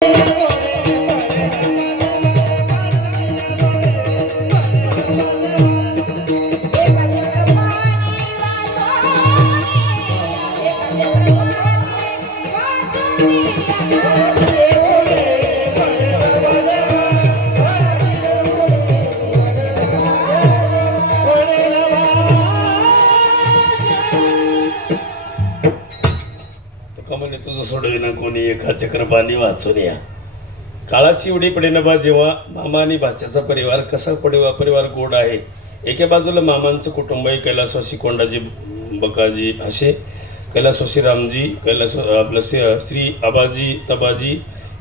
का मुनी एका चक्रपाणी वाचून या. काळाची उडी पडेनबा जेव्हा मामा आणि भाच्याचा परिवार कसा पडेवा परिवार गोड आहे एका बाजूला मामांचं कुटुंब आहे कैलासवासी कोंडाजी बकाजी असे कैलासवासी रामजी कैलास आपलं श्री- आबाजी तबाजी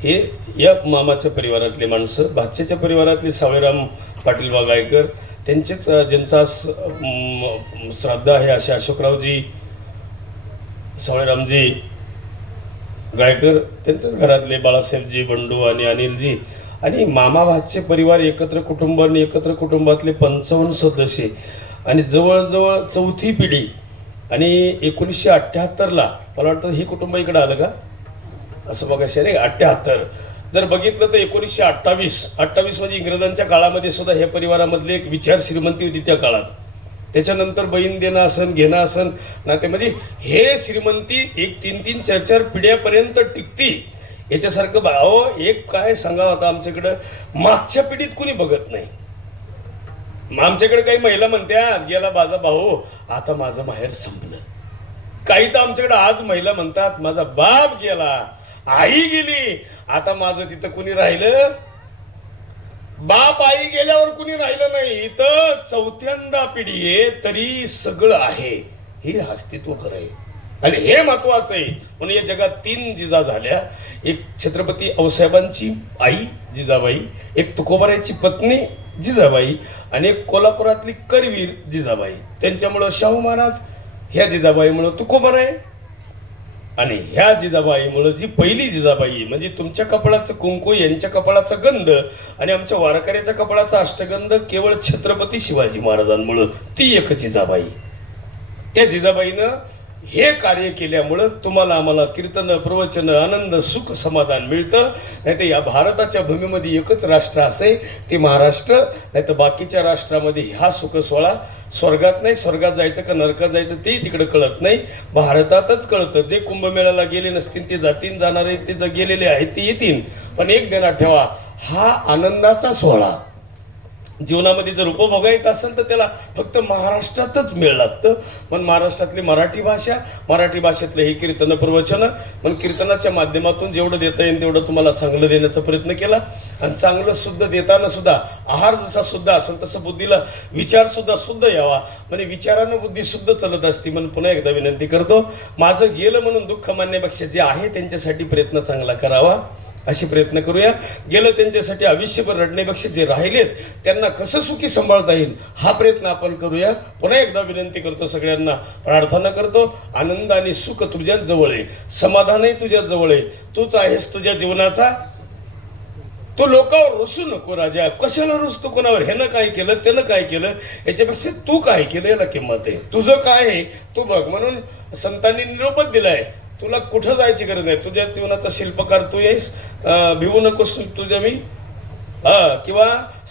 हे या मामाच्या परिवारातले माणसं भाच्याच्या परिवारातले सावळेराम पाटील बागायकर त्यांचेच ज्यांचा श्राद्ध आहे असे अशोकरावजी सावळेरामजी गायकर त्यांच्याच घरातले बाळासाहेबजी बंडू आणि अनिलजी आणि मामा भातचे परिवार एकत्र कुटुंब आणि एकत्र कुटुंबातले पंचावन्न सदस्य. आणि जवळजवळ चौथी पिढी आणि एकोणीसशे अठ्ठ्याहत्तरला मला वाटतं हे कुटुंब इकडं आलं का? असं बघा नाही अठ्ठ्याहत्तर. जर बघितलं तर एकोणीसशे अठ्ठावीस अठ्ठावीस म्हणजे इंग्रजांच्या काळामध्ये सुद्धा हे परिवारामधली एक विचार श्रीमंती होती त्या काळात. त्याच्यानंतर बहीण देणं असन घेणं असन म्हणजे हे श्रीमंती एक तीन तीन चार चार पिढ्यापर्यंत टिकती. याच्यासारखं बा- अहो एक काय सांगावं आता आमच्याकडं? मागच्या पिढीत कुणी बघत नाही. मग आमच्याकडे काही महिला म्हणत्या गेला माझा भाऊ आता माझं माहेर संपलं. काही तर आमच्याकडे आज महिला म्हणतात माझा बाप गेला आई गेली आता माझं तिथं कुणी राहिलं? बाप आई गेल्यावर कुणी राहिलं नाही? इथं चौथ्यांदा पिढी आहे तरी सगळं आहे. हे अस्तित्व खरं आहे. आणि हे महत्वाचं आहे. म्हणून या जगात तीन जिजा झाल्या. एक छत्रपती औसाहेबांची आई जिजाबाई एक तुकोबारायची पत्नी जिजाबाई आणि एक कोल्हापुरातली करवीर जिजाबाई. त्यांच्यामुळं शाहू महाराज ह्या जिजाबाईमुळं तुकोबाराय आणि ह्या जिजाबाईमुळं जी पहिली जिजाबाई म्हणजे तुमच्या कपाळाचं कुंकू यांच्या कपाळाचा गंध आणि आमच्या वारकऱ्याच्या कपाळाचा अष्टगंध केवळ छत्रपती शिवाजी महाराजांमुळं ती एक जिजाबाई. त्या जिजाबाईनं हे कार्य केल्यामुळं तुम्हाला आम्हाला कीर्तन प्रवचन आनंद सुख समाधान मिळतं. नाही तर या भारताच्या भूमीमध्ये एकच राष्ट्र असे ते महाराष्ट्र. नाही तर बाकीच्या राष्ट्रामध्ये हा सुख सोहळा स्वर्गात नाही स्वर्गात जायचं का नरकात जायचं तेही तिकडं कळत नाही. भारतातच कळतं. जे कुंभमेळ्याला गेले नसतील ते जातीन जाणारे ते जे गेलेले आहेत ते येतील पण एक देणार ठेवा हा आनंदाचा सोहळा. जीवनामध्ये जर उपभोगायचं असेल तर त्याला फक्त महाराष्ट्रातच मेळ लागतं. पण महाराष्ट्रातली मराठी भाषा मराठी भाषेतलं हे कीर्तन प्रवचन पण कीर्तनाच्या माध्यमातून जेवढं देता येईल तेवढं तुम्हाला चांगलं देण्याचा प्रयत्न केला. आणि चांगलं शुद्ध देताना सुद्धा आहार जसा शुद्ध असेल तसं बुद्धीला विचार सुद्धा शुद्ध यावा. म्हणजे विचारानं बुद्धी शुद्ध चालत असती म्हणून पुन्हा एकदा विनंती करतो. माझं गेलं म्हणून दुःख मानण्यापेक्षा जे आहे त्यांच्यासाठी प्रयत्न चांगला करावा. असे प्रयत्न करूया. गेलं त्यांच्यासाठी आयुष्यभर रडण्यापेक्षा जे राहिलेत त्यांना कसं सुखी सांभाळता येईल हा प्रयत्न आपण करूया. पुन्हा एकदा विनंती करतो सगळ्यांना प्रार्थना करतो. आनंद आणि सुख तुझ्या जवळ आहे. समाधानही तुझ्या जवळ आहे. तूच आहेस तुझ्या जीवनाचा. तो लोकांवर रुसू नको राजा. कशाला रुसतो कोणावर? ह्यानं काय केलं त्यानं काय केलं? याच्यापेक्षा तू काय केलं याला किंमत आहे? तुझं काय आहे? तू बघ. म्हणून संतांनी निरोपच दिलाय. तुला कुठं जायची गरज नाही? तुझ्या जीवनाचा शिल्पकार तू येस. भिवू नकोस तुझ्या मी. हा किंवा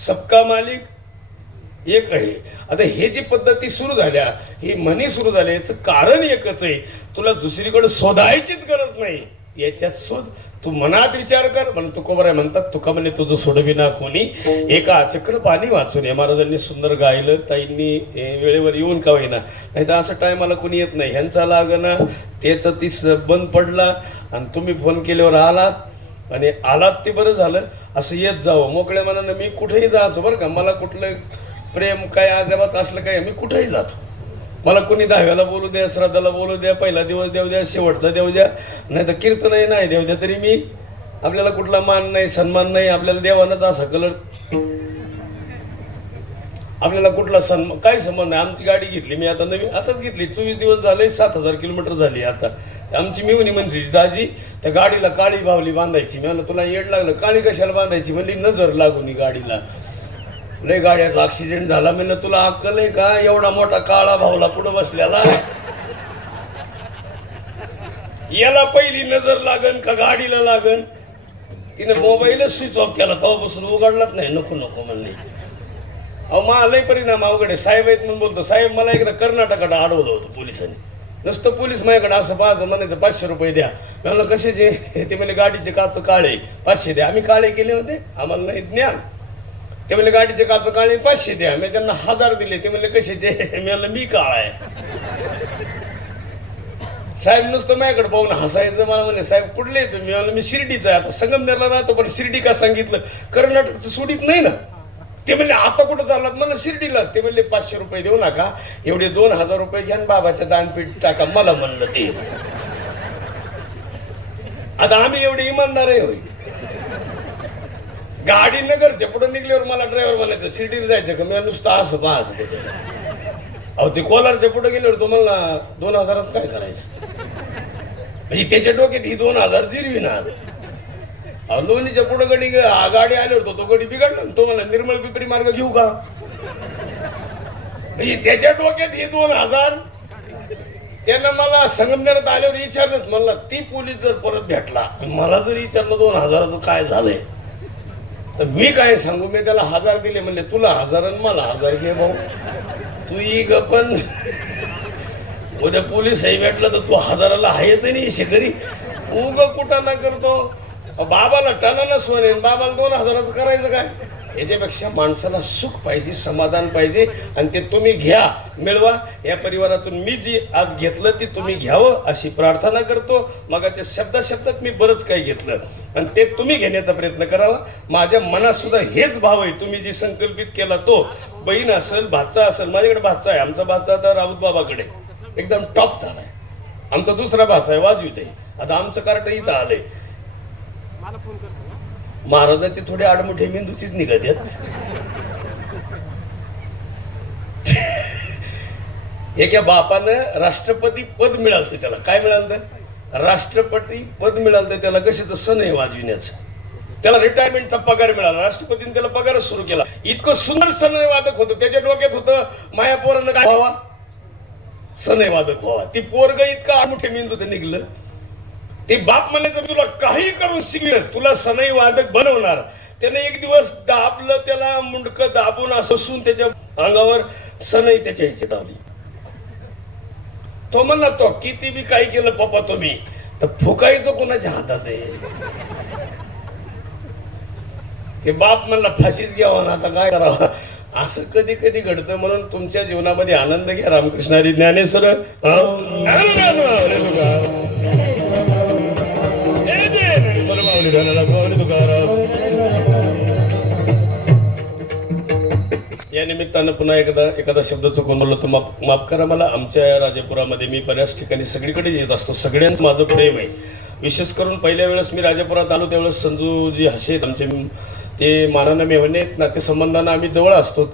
सबका मालिक एक आहे. आता हे जी पद्धती सुरू झाल्या ही म्हणी सुरू झाल्या याचं कारण एकच आहे. तुला दुसरीकडे शोधायचीच गरज नाही. याच्यात शोध. तू मनात विचार कर. म्हणून तुकोबराय म्हणतात तुका म्हणे तुझं सोडविना कोणी. एका अचक्र पाणी वाचून या महाराजांनी सुंदर गायलं. ताईंनी वेळेवर येऊन का होईना. नाही तर असं टायमाला कोणी येत नाही. ह्यांचा लागना त्याचं ती स- बंद पडला आणि तुम्ही फोन केल्यावर आलात आणि आलात ते बरं झालं. असं येत जावं. मोकळ्या मनानं मी कुठेही जायचो बरं का. मला कुठलं प्रेम काय आजाबात असलं काय मी कुठेही जातो. मला कोणी दहाव्याला बोलू द्या श्राद्धाला बोलू द्या पहिला दिवस देऊ द्या शेवटचा देऊ द्या. नाही तर कीर्तनही नाही देऊ द्या तरी मी आपल्याला कुठला मान नाही सन्मान नाही आपल्याला देवानच असा कलर आपल्याला कुठला सन्मान काय संबंध आहे? आमची गाडी घेतली मी आता नवीन आताच घेतली. चोवीस दिवस झाले सात हजार किलोमीटर झाली आता. आमची मिवणी म्हणली दाजी त्या गाडीला काळी बावली बांधायची. मी म्हणलं तुला येड लागलं काळी कशाला बांधायची? म्हणली नजर लागून गाडीला. लय गाड्याचा ऍक्सिडेंट झाला म्हणलं तुला अक्कल आहे का? एवढा मोठा काळा भावला पुढं बसलेला याला पहिली नजर लागन का गाडीला लागन? तिने मोबाईलच स्विच ऑफ केला तेव्हापासून उघडलाच नाही. नको नको म्हणले. अहो मला लय परिणाम अवघड आहे. साहेब आहेत म्हणून बोलतो साहेब मला एकदा कर्नाटकात अडवलं होतं पोलिसांनी. नुसतं पोलीस माझ्याकडे असं पाहायचं म्हणायचं पाचशे रुपये द्या. म्हणलं म्हणलं कशाचे? ते म्हणजे गाडीचे काच काळे पाचशे द्या. आम्ही काळे केले होते. आम्हाला नाही ज्ञान. ते म्हणले गाडीचे काच काळे पाचशे द्या. मी त्यांना हजार दिले. ते म्हणले कशाचे? मी म्हणलं मी काळा आहे. साहेब नुसतं माझ्याकडे पाहून हसायचं. मला म्हणे साहेब कुठले तुम्ही? म्हणलं मी शिर्डीचा आहे. आता संगमनेरला राहतो पण शिर्डी का सांगितलं? कर्नाटकचं सोडीत नाही ना. ते म्हणले आता कुठं चाललात? मला शिर्डीलाच. ते म्हणले पाचशे रुपये देऊ नका. एवढे दोन हजार रुपये घ्या बाबाच्या दानपीठ टाका. मला म्हणलं ते. आता आम्ही एवढे इमानदार आहे होईल गाडी नगरच्या पुढे निघल्यावर मला ड्रायव्हर म्हणायचं शिर्डीला जायचं का? मी नुसतं असं पहा असं त्याच्यात. अहो ते कोलारच्या पुढे गेल्यावर तुम्हाला दोन हजाराचं काय करायचं? म्हणजे त्याच्या डोक्यात ही दोन हजार जिरविणार ना अहो लोणीच्या पुढे गडी ग- गाडी आल्यावर तो तो गडी बिघडला ना तो मला निर्मळ पिपरी मार्ग घेऊ का? म्हणजे त्याच्या डोक्यात ही दोन हजार. त्यानं मला संगमनेरात आल्यावर विचारलंच म्हणला ती पोलीस जर परत भेटला आणि मला जर विचारलं दोन हजाराचं काय झालंय? तर मी काय सांगू? मी त्याला हजार दिले. म्हणले तुला हजार आणि मला हजार घे भाऊ. तू ई ग पण. उद्या पोलीस हे भेटलं तर तू हजाराला आहेच नाही शेकरी उग कुठं ना करतो. बाबाला टनाला सोने आणि बाबाला दोन हजाराचं करायचं काय? याच्यापेक्षा माणसाला सुख पाहिजे समाधान पाहिजे आणि ते तुम्ही घ्या मिळवा. या परिवारातून मी जी आज घेतलं ती तुम्ही घ्यावं अशी प्रार्थना करतो. मगाच्या शब्दा शब्दात मी बरंच काही घेतलं. आणि ते तुम्ही घेण्याचा प्रयत्न करावा. माझ्या मनात सुद्धा हेच भाव आहे. तुम्ही जी संकल्पित केला तो बहीण असेल भाचा असेल माझ्याकडे भाचा आहे. आमचा भाचा आता राऊत बाबाकडे एकदम टॉप झालाय आमचा दुसरा भाचा आहे वाजवीत आहे आता आमचं कार्ट इथं आलंय. महाराजांचे थोडे आडमुठे मेंदूचीच निघत आहेत. एका बापानं राष्ट्रपती पद मिळालं त्याला. काय मिळालं राष्ट्रपती पद मिळालं त्याला. कशाचं? सण आहे वाजविण्याचं. त्याला रिटायरमेंटचा पगार मिळाला. राष्ट्रपतीने त्याला पगारच सुरू केला. इतकं सुंदर सनय वादक होतं. त्याच्या डोक्यात होतं माया पोरानं काय व्हावा? सनय वादक व्हावा. ती पोरग इतकं आमुठे मेंदूचं निघलं. ते बाप म्हणायचं तुला काही करून शिकवेस तुला सनई वादक बनवणार त्याने एक दिवस दाबलं त्याला मुंडक दाबून अससून त्याच्या अंगावर सनई त्याच्या ह्याची दाबली तो म्हणला तो किती बी काही केलं पप्पा तुम्ही तर फुकायचं कोणाच्या हातात आहे ते बाप म्हणला फाशीच घ्यावा ना आता काय करावं असं कधी कधी घडतं म्हणून तुमच्या जीवनामध्ये आनंद घ्या या निमित्तानं पुन्हा एकदा एखादा शब्द चुकून बोललो तर माफ माफ करा मला. आमच्या या राजापुरामध्ये मी बऱ्याच ठिकाणी सगळीकडे येत असतो. सगळ्यांचं माझं प्रेम आहे. विशेष करून पहिल्या वेळेस मी राजापुरात आलो त्यावेळेस संजूजी हसेत आमचे ते मानानं मेहने आहेत आम्ही जवळ असतो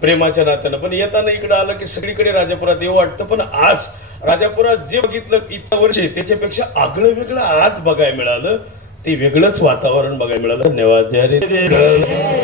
प्रेमाच्या नात्यानं. पण येताना इकडं आलं की सगळीकडे राजापुरात येऊ वाटतं. पण आज राजापुरात जे बघितलं इतक्या वर्ष त्याच्यापेक्षा आगळं वेगळं आज बघायला मिळालं. ते वेगळंच वातावरण बघायला मिळालं. धन्यवाद. रे